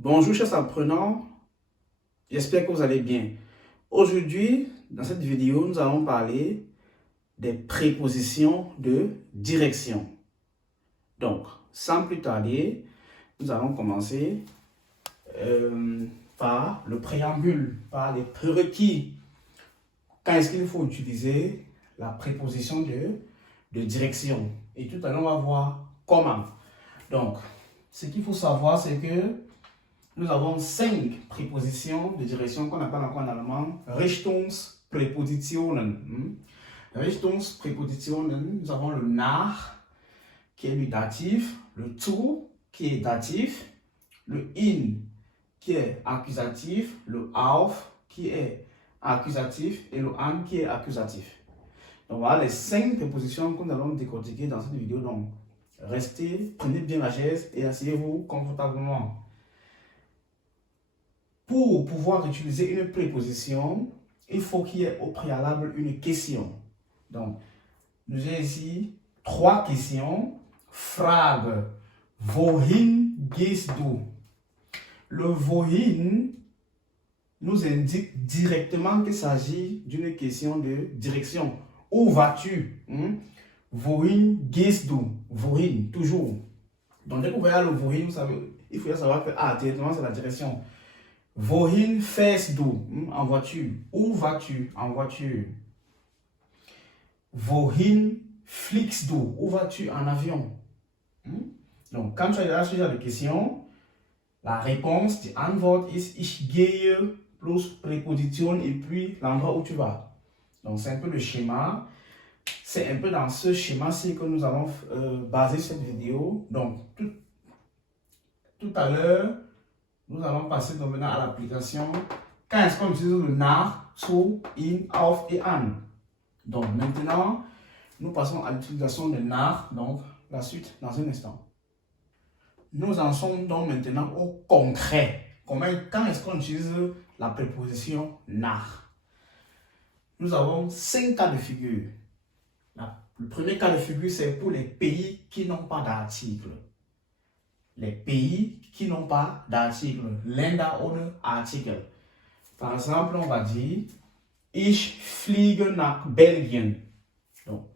Bonjour chers apprenants, j'espère que vous allez bien. Aujourd'hui, dans cette vidéo, nous allons parler des prépositions de direction. Donc, sans plus tarder, nous allons commencer par le préambule, par les prérequis. Quand est-ce qu'il faut utiliser la préposition de direction? Et tout à l'heure, on va voir comment. Donc, ce qu'il faut savoir, c'est que nous avons 5 prépositions de direction qu'on appelle encore en allemand Richtungspräpositionen. Richtungspräpositionen, nous avons le nach qui est le datif, le zu qui est datif, le in qui est accusatif, le auf qui est accusatif et le an qui est accusatif. Donc voilà les 5 prépositions que nous allons décortiquer dans cette vidéo. Donc restez, prenez bien la chaise et asseyez-vous confortablement. Pour pouvoir utiliser une préposition, il faut qu'il y ait au préalable une question. Donc, nous avons ici 3 questions. Frage, wohin gehst du? Le wohin nous indique directement qu'il s'agit d'une question de direction. Où vas-tu? Wohin gehst du? Wohin, toujours. Donc, dès que vous voyez le wohin, vous savez, il faut savoir que directement c'est la direction. Wohin fährst du? En voiture. Où vas-tu? En voiture. Wohin fliegst du? Où vas-tu? En avion. Donc, quand tu as ce genre de question, la réponse, die Antwort ist ich gehe plus préposition et puis l'endroit où tu vas. Donc, c'est un peu le schéma. C'est un peu dans ce schéma-ci que nous allons baser cette vidéo. Donc, tout à l'heure, nous allons passer maintenant à l'application. Quand est-ce qu'on utilise le nach, zu, in, auf et an? Donc maintenant, nous passons à l'utilisation de nach, donc la suite dans un instant. Nous en sommes donc maintenant au concret. Quand est-ce qu'on utilise la préposition nach? Nous avons 5 cas de figure. Le premier cas de figure, c'est pour les pays qui n'ont pas d'article. Les pays qui n'ont pas d'article. Länder ohne Artikel. Par exemple, on va dire ich fliege nach Belgien. Donc,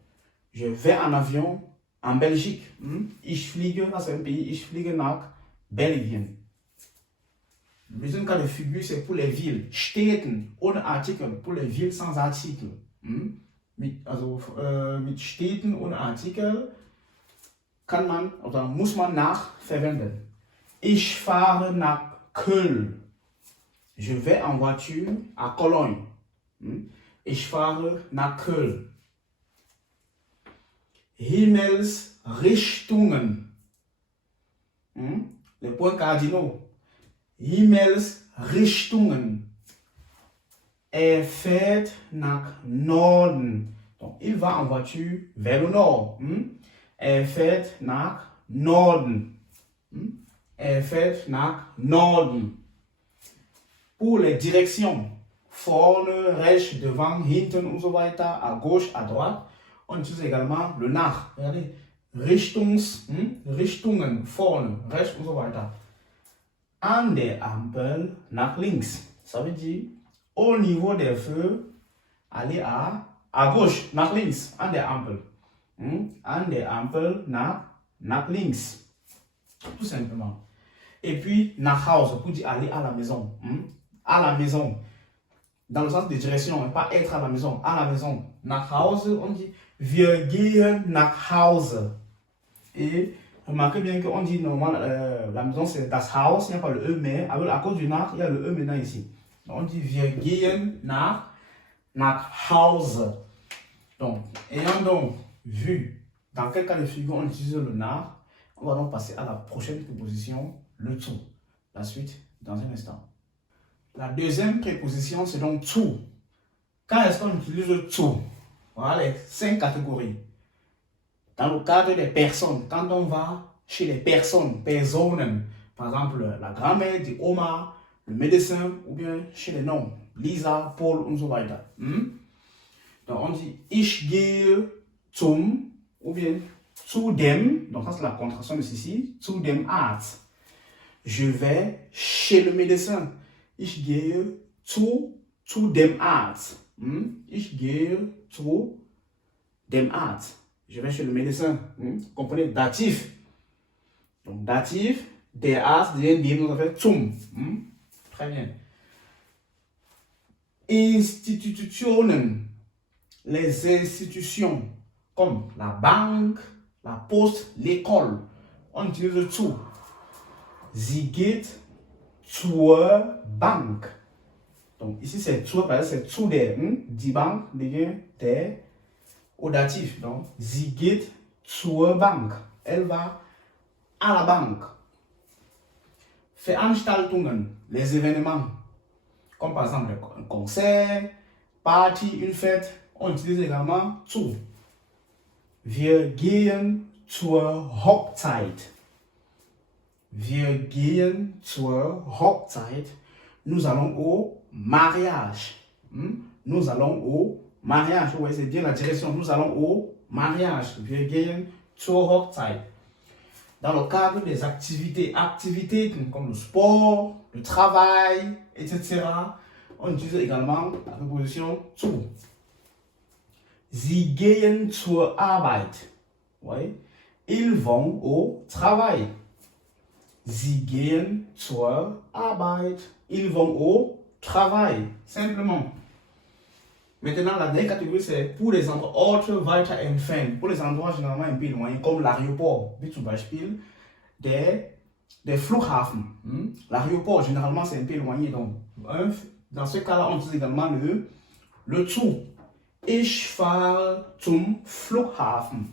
je vais en avion en Belgique. Ich fliege, là c'est un pays, ich fliege nach Belgien. Le deuxième cas de figure, c'est pour les villes. Städten ohne Artikel, pour les villes sans article. Mit Städten ohne Artikel kann man oder muss man nach verwenden. Ich fahre nach Köln. Je vais en voiture à Cologne. Ich fahre nach Köln. Himmelsrichtungen. Les points cardinaux. Himmelsrichtungen. Er fährt nach Norden. Donc, il va en voiture vers le nord. Er fährt nach Norden. Er fährt nach Norden. Pour les directions, vorne, rechts, devant, hinten und so weiter, à gauche, à droite, on utilise également le nach. Regardez, Richtungen, vorne, rechts und so weiter. An der Ampel nach links. Ça veut dire, au niveau des feux, aller à gauche, nach links, an der Ampel. An der Ampel nach links. Tout simplement. Et puis, nach Hause, pour dire aller à la maison. À la maison. Dans le sens de direction, pas être à la maison, à la maison. Nach Hause, on dit wir gehen nach Hause. Et remarquez bien qu'on dit normalement la maison c'est das Haus, il n'y a pas le E, mais à cause du nach, il y a le E maintenant ici. On dit wir gehen nach Hause. Donc, ayant donc vu dans quel cas de figure on utilise le nach, on va donc passer à la prochaine préposition, le zu. La suite dans un instant. La deuxième préposition, c'est donc zu. Quand est-ce qu'on utilise le zu? Voilà les 5 catégories. Dans le cadre des personnes, quand on va chez les personnes, Personen, par exemple la grand-mère, die Oma, le médecin, ou bien chez les noms, Lisa, Paul und so weiter. Donc on dit ich gehe zum, ou bien zu dem, donc ça c'est la contraction de ceci, zu dem Arzt. Je vais chez le médecin. Ich gehe zu dem Arzt. Ich gehe zu dem Arzt. Je vais chez le médecin. Comprenez? Datif. Donc, datif, der Arzt, den dem, on fait zum. Très bien. Institutionen. Les institutions, comme la banque, la poste, l'école. On utilise le zu. Sie geht zur Bank. Donc ici c'est zur, parce que c'est zu der. Die Bank devient der au datif. Donc sie geht zur Bank. Elle va à la banque. Veranstaltungen, les événements. Comme par exemple un concert, party, une fête. On utilise également zu. Wir gehen zur Hochzeit. Wir gehen zur Hochzeit. Nous allons au mariage. Nous allons au mariage. Vous voyez, c'est bien la direction. Nous allons au mariage. Wir gehen zur Hochzeit. Dans le cadre des activités comme le sport, le travail, etc., on utilise également la préposition zu. Sie gehen zur Arbeit. Ouais. Ils vont au travail. Sie gehen zur Arbeit. Ils vont au travail. Simplement. Maintenant, la dernière catégorie, c'est pour les endroits autres weiter entfernt. Pour les endroits généralement un peu éloignés, comme l'aéroport. Wie zum Beispiel der Flughafen. L'aéroport, généralement, c'est un peu éloigné. Donc, dans ce cas-là, on utilise également le zu. Ich fahre zum Flughafen.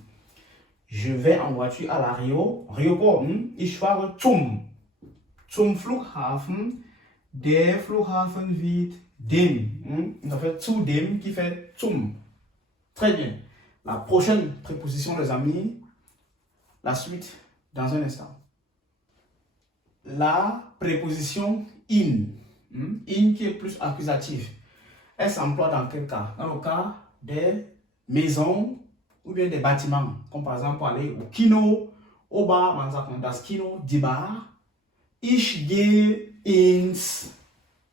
Je vais en voiture à l'aéroport. Ich fahre zum Flughafen. Der Flughafen wird dem. On a fait zu dem qui fait zum. Très bien. La prochaine préposition, les amis, la suite dans un instant. La préposition in. In qui est plus accusatif. Elle s'emploie dans quel cas? Dans le cas des maisons ou bien des bâtiments. Comme par exemple pour aller au Kino, au bar, man sagt das Kino, die Bar. Ich gehe ins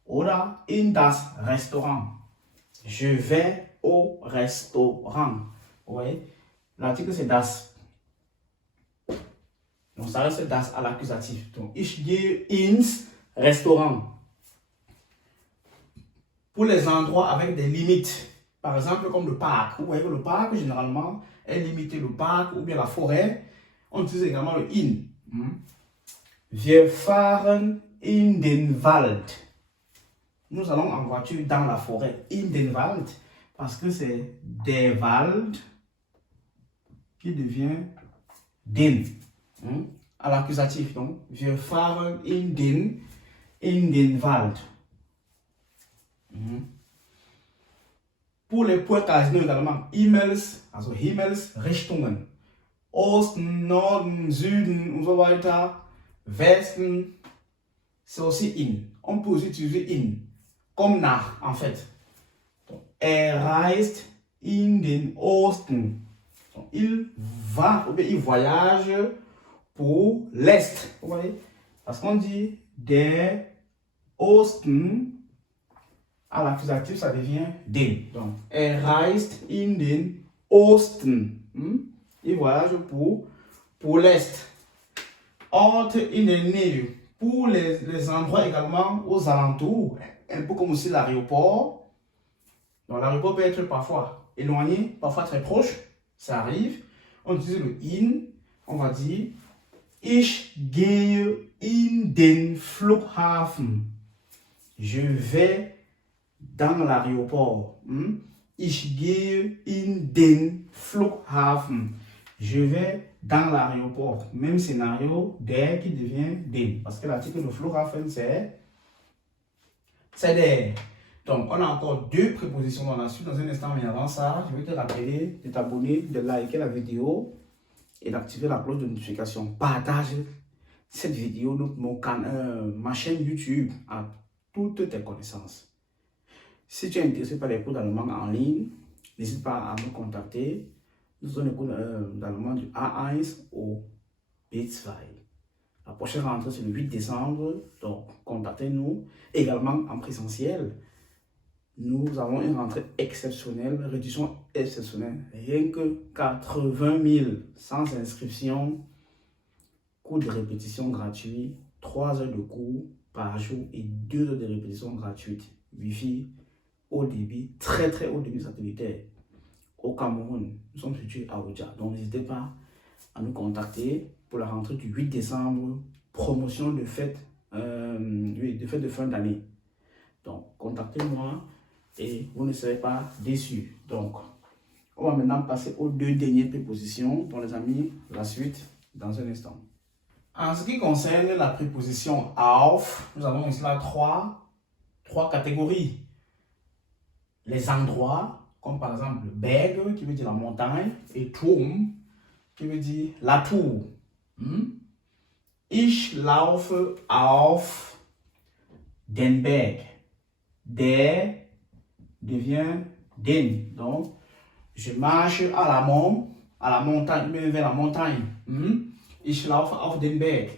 oder in das Restaurant. Je vais au restaurant. Oui. L'article c'est das. Donc ça reste das à l'accusatif. Donc ich gehe ins Restaurant. Pour les endroits avec des limites, par exemple comme le parc. Vous voyez que le parc généralement est limité, le parc ou bien la forêt, on utilise également le in. Wir fahren in den Wald. Nous allons en voiture dans la forêt, in den Wald, parce que c'est der Wald qui devient den. À l'accusatif, donc, wir fahren in den Wald. Pour les points cardinaux également, Himmelsrichtungen. Osten, Norden, Süden und so weiter. Westen, c'est aussi in. On peut aussi utiliser in, comme nach en fait. Donc, reist in den Osten. Donc, il va, ou bien il voyage pour l'Est. Vous voyez? Parce qu'on dit der Osten. À l'accusatif, ça devient den. Donc, reist in den Osten. Il voyage pour l'Est. Orte in der Nähe. Pour les endroits également aux alentours. Un peu comme aussi l'aéroport. Donc, l'aéroport peut être parfois éloigné, parfois très proche. Ça arrive. On utilise le in. On va dire ich gehe in den Flughafen. Je vais dans l'aéroport. Ich gehe in den Flughafen. Je vais dans l'aéroport. Même scénario, der qui devient den. Parce que l'article de Flughafen, c'est der. Donc, on a encore deux prépositions dans la suite. Dans un instant, mais avant ça, je vais te rappeler de t'abonner, de liker la vidéo et d'activer la cloche de notification. Partage cette vidéo, ma chaîne YouTube, à toutes tes connaissances. Si tu es intéressé par les cours d'allemand en ligne, n'hésite pas à me contacter. Nous sommes les cours d'allemand du A1 au B2. La prochaine rentrée, c'est le 8 décembre. Donc, contactez-nous. Également en présentiel. Nous avons une rentrée exceptionnelle, réduction exceptionnelle. Rien que 80 000 sans inscription, cours de répétition gratuit, 3 heures de cours par jour et 2 heures de répétition gratuite. Wi-Fi, haut débit, très très haut débit satellitaire. Au Cameroun, nous sommes situés à Oudja. Donc n'hésitez pas à nous contacter pour la rentrée du 8 décembre, promotion de fête, de fin d'année. Donc contactez-moi et vous ne serez pas déçus. Donc on va maintenant passer aux 2 dernières prépositions. Pour les amis, la suite dans un instant. En ce qui concerne la préposition auf, nous avons ici là trois catégories. Les endroits, comme par exemple Berg, qui veut dire la montagne, et Turm, qui veut dire la tour. Ich laufe auf den Berg. Der devient den. Donc, je marche à la montagne, vers la montagne. Ich laufe auf den Berg.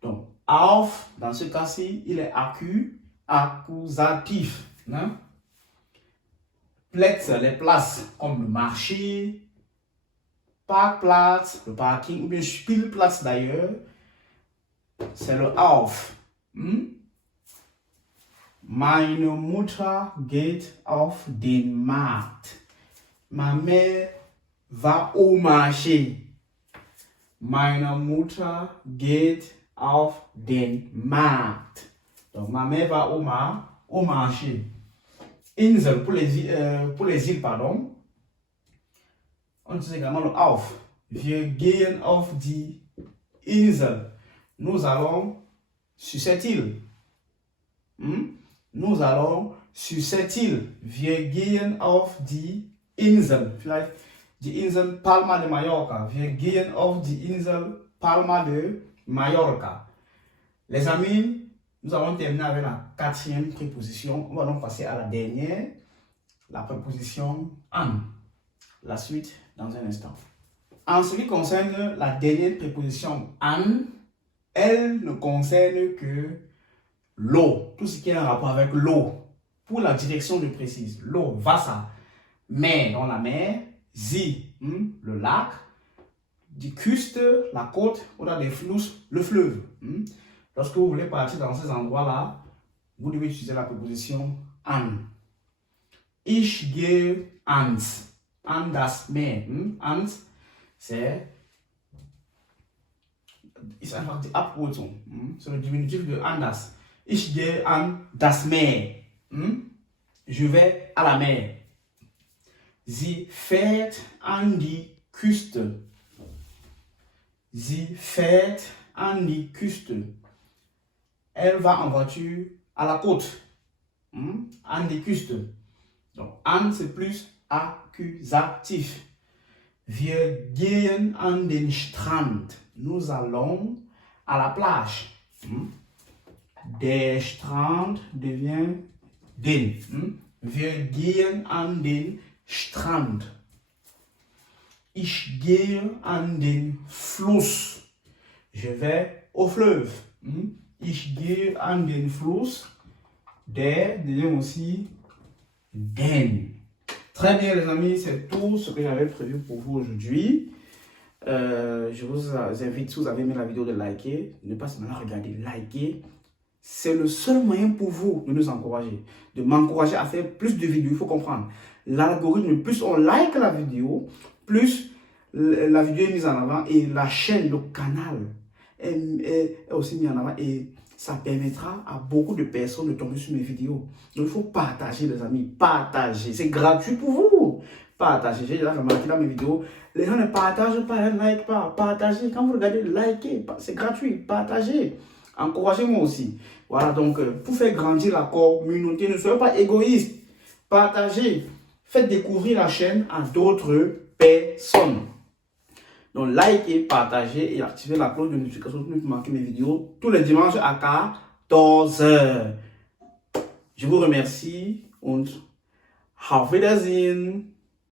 Donc, auf, dans ce cas-ci, il est accusatif. Plätze, les places, comme le marché, Parkplatz, le parking, ou bien Spielplatz d'ailleurs, c'est le auf. Meine Mutter geht auf den Markt. Ma mère va au marché. Meine Mutter geht auf den Markt. Donc, ma mère va au marché. Insel, pour les îles, pardon. On dit également le auf. Wir gehen auf die Insel. Nous allons sur cette île. Nous allons sur cette île. Wir gehen auf die Insel. Vielleicht die Insel Palma de Mallorca. Wir gehen auf die Insel Palma de Mallorca. Les amis, nous avons terminé avec la 4e préposition. On va donc passer à la dernière, la préposition an. La suite dans un instant. En ce qui concerne la dernière préposition an, elle ne concerne que l'eau. Tout ce qui a un rapport avec l'eau. Pour la direction, je précise. L'eau, Wasser. Mer, dans la mer. Sie, le lac. Die Küste, la côte. Oder der Fluss, le fleuve. Lorsque vous voulez partir dans ces endroits-là, vous devez utiliser la préposition an. Ich gehe ans das Meer. Ans, c'est einfach die Abkürzung. C'est le diminutif de anders. Ich gehe an das Meer. Je vais à la mer. Sie fährt an die Küste. Sie fährt an die Küste. Elle va en voiture à la côte. An die Küste. Donc, an, c'est plus accusatif. Wir gehen an den Strand. Nous allons à la plage. Der Strand devient den. Wir gehen an den Strand. Ich gehe an den Fluss. Je vais au fleuve. Ich gehe an den Fluss. Der devient aussi den. Très bien les amis, c'est tout ce que j'avais prévu pour vous aujourd'hui. Je vous invite, si vous avez aimé la vidéo, de liker. Ne pas seulement regarder, liker. C'est le seul moyen pour vous de nous encourager, de m'encourager à faire plus de vidéos. Il faut comprendre. L'algorithme, plus on like la vidéo, plus la vidéo est mise en avant et la chaîne, le canal est aussi mis en avant et ça permettra à beaucoup de personnes de tomber sur mes vidéos. Donc il faut partager les amis, partager. C'est gratuit pour vous. Partagez. J'ai déjà remarqué dans mes vidéos, les gens ne partagent pas, ne like pas. Partagez. Quand vous regardez, likez. C'est gratuit. Partagez. Encouragez-moi aussi. Voilà, donc pour faire grandir la communauté, ne soyez pas égoïste. Partagez. Faites découvrir la chaîne à d'autres personnes. Donc, likez, partagez et activez la cloche de notification pour ne pas manquer mes vidéos tous les dimanches à 14h. Je vous remercie und auf Wiedersehen.